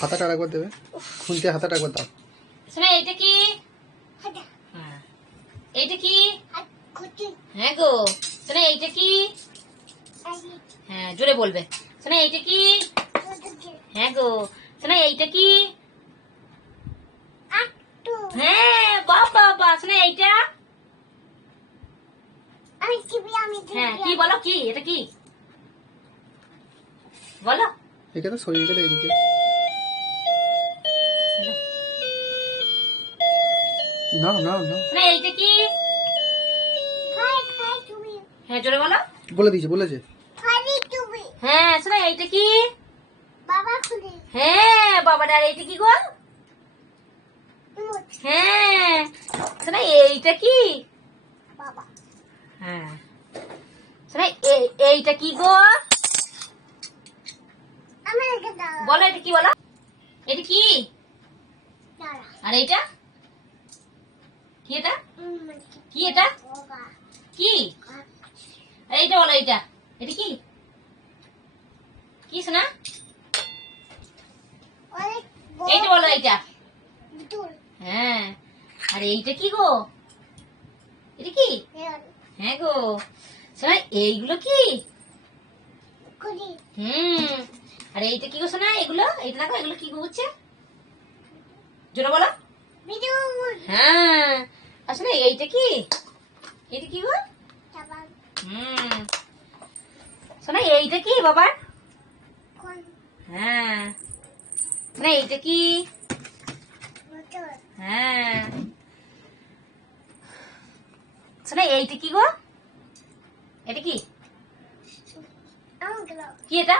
হাতাটা একবার দেবে, খুনতে হাতাটা একবার দাও। শোনা এইটা কি? হ্যাঁ এইটা কি? হ্যাঁ গো। শোনা এইটা কি? হ্যাঁ জোরে বলবে। শোনা এইটা কি? হ্যাঁ গো। শোনা এইটা কি? হ্যাঁ বাবা বাবা। শোনা এইটা? হ্যাঁ কি বলো, কি এটা কি বলো? এটা তো শরীরটা তো এদিকে। না না না, শোনা এইটা কি? হ্যাঁ জোরে বলো। বলেছে। হ্যাঁ শোনা এইটা কি? হ্যাঁ বাবা। আর এইটা কি গো? হ্যাঁ শোনা এইটা কি? হ্যাঁ শোনা এইটা কি গো? বলো এটা কি বলো? এটা কি? আর এইটা কি? এটা কি? এটা কি? আর এইটা বলো, এইটা এটা কি? কি শোনা? এইটা বলো, এইটা। হ্যাঁ আর এইটা কি গো? এটা কি? হ্যাঁ গো। শোনা এইগুলো কি? আর এইটা কি গো শোনা? এগুলো এইটা দেখো, এগুলো কি গো হচ্ছে? জোরে বলো। হ্যাঁ আসলে এইটা কি? এটা কি গো? শোনা এইটা কি বাবা? হ্যাঁ শোনা এইটা কি? হ্যাঁ শোনা এইটা কি গো? এটা কি? কি এটা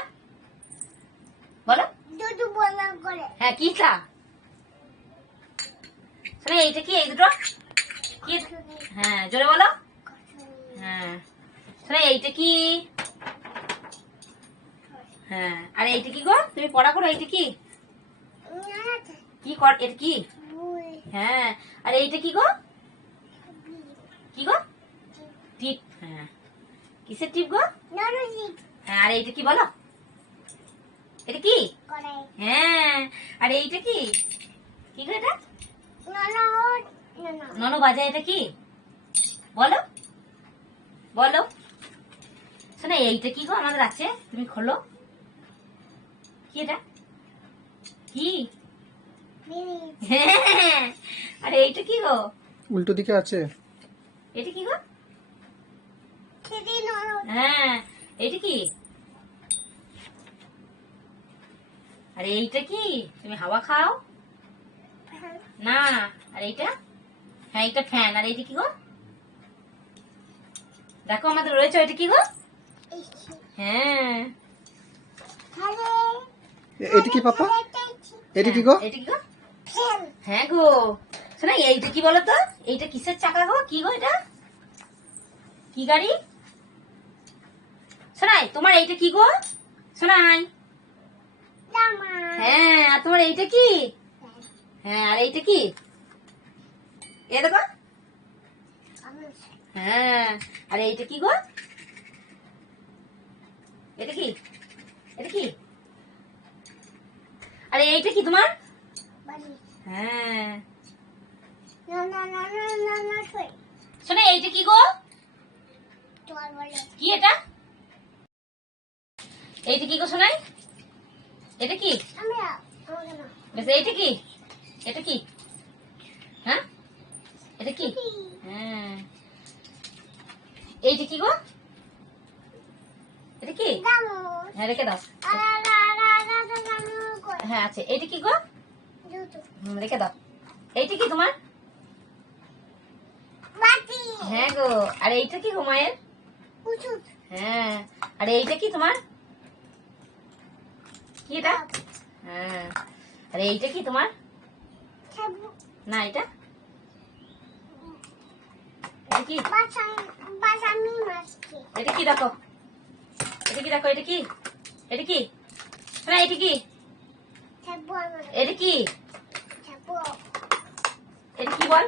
বলো? হ্যাঁ কি তা? শোনা এইটা কি? এই দুটো কি? হ্যাঁ জোরে বলো। হ্যাঁ শোনা এইটা কি? হ্যাঁ আর এইটা কি গো? তুমি পড়া করো। এইটা কি? কি কর? এটা কি? হ্যাঁ আর এইটা কি গো? কি গো? টিপ। হ্যাঁ কিসের টিপ গো? হ্যাঁ আর এইটা কি বলো? এটা কি? হ্যাঁ আর এইটা কি? কি গো এটা? ননো বাজা। এটা কি বলো? বলো শোনা এইটা কি গো আমাদের আছে? তুমি খোলো। কি এটা? কি? হ্যাঁ আর এইটা কি গো? উল্টো দিকে আছে। এটা কি গো? হ্যাঁ এইটা কি? আর এইটা কি? তুমি হাওয়া খাও না। আর এইটা? হ্যাঁ এটা ফ্যান। আর এইটা কি গো? দেখো আমাদের রয়েছে। ওইটা কি গো? হ্যাঁ এটা কি পাপা? এটা কি গো? এটা কি গো? হ্যাঁ গো। শোনা এইটা কি বলো তো? এইটা কিসের চাকা গো? কি গো এটা? কি গাড়ি? শোনাই তোমার এইটা কি গো? শোনাই। হ্যাঁ আর তোমার এইটা কি? হ্যাঁ আর এইটা কি? এ দেখো। হ্যাঁ আর এইটা কি গো? এটা কি? এটা কি? আরে এইটা কি তোমার? হ্যাঁ শোনা এইটা কি গো? কি এটা? এইটা কি গো শোনাই? এটা কি? বেশ এইটা কি? এটা কি? হ্যাঁ এটা কি? হ্যাঁ এইটা কি গো? এটা কি? হ্যাঁ রেখে দাও। হ্যাঁ আছে। এইটা কি গো? রেখে দাও। এইটা কি তোমার? হ্যাঁ গো। আর এইটা কি গো মায়ের? হ্যাঁ আর এইটা কি তোমার? কি এটা? হ্যাঁ আর এইটা কি তোমার? না এটা? এটা কি? এটা কি দেখো? এটা কি দেখো? এটা কি? এটা কি? না এটা কি? এটা কি? এটা কি বল?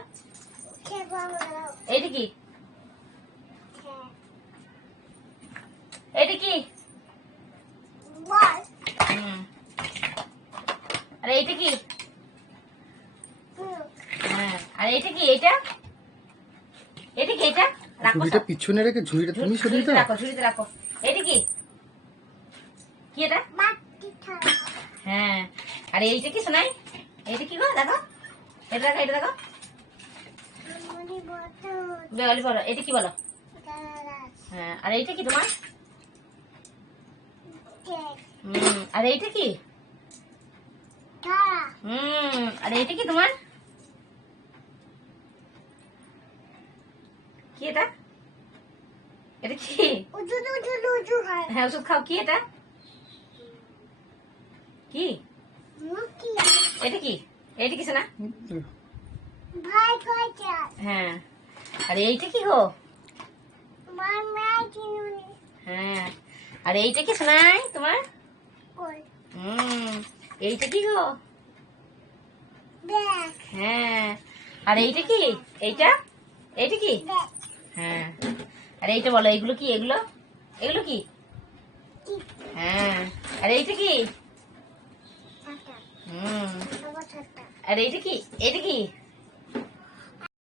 এটা কি? এটা কি? আর এইটা কি? হ্যাঁ, আর এইটা কি? এইটা এটা কি? এটা রাখো ঝুড়িটা সব। পিছনে রেখে ঝুড়িটা তুমি সরিয়ে ঝুড়িতে দাও। রাখো, ঝুড়িতে রাখো। এটা কি? কি এটা? হ্যাঁ, আর এইটা কি শোনাই? এইটা কি গো? দেখো, এটা দেখো, এটা দেখো। বেঙ্গলি বলো, এটা কি বলো? হ্যাঁ, আর এইটা কি তোমার? আর এইটা কি? আর এইটা কি তোমার? কি এটা? এটা কি? হ্যাঁ, ওষুধ খাও। কি এটা? কি এটা? কি এইটা? কি শোনা? হ্যাঁ, আর এইটা কি গো? হ্যাঁ, আর এইটা কি শোনাই তোমার? এইটা কি গো? হ্যাঁ, আর এইটা কি? এইটা এইটা কি? হ্যাঁ, আর এইটা বলো, এগুলো কি? এগুলো এগুলো কি? হ্যাঁ, আর এইটা কি? আর এইটা কি? এটা কি?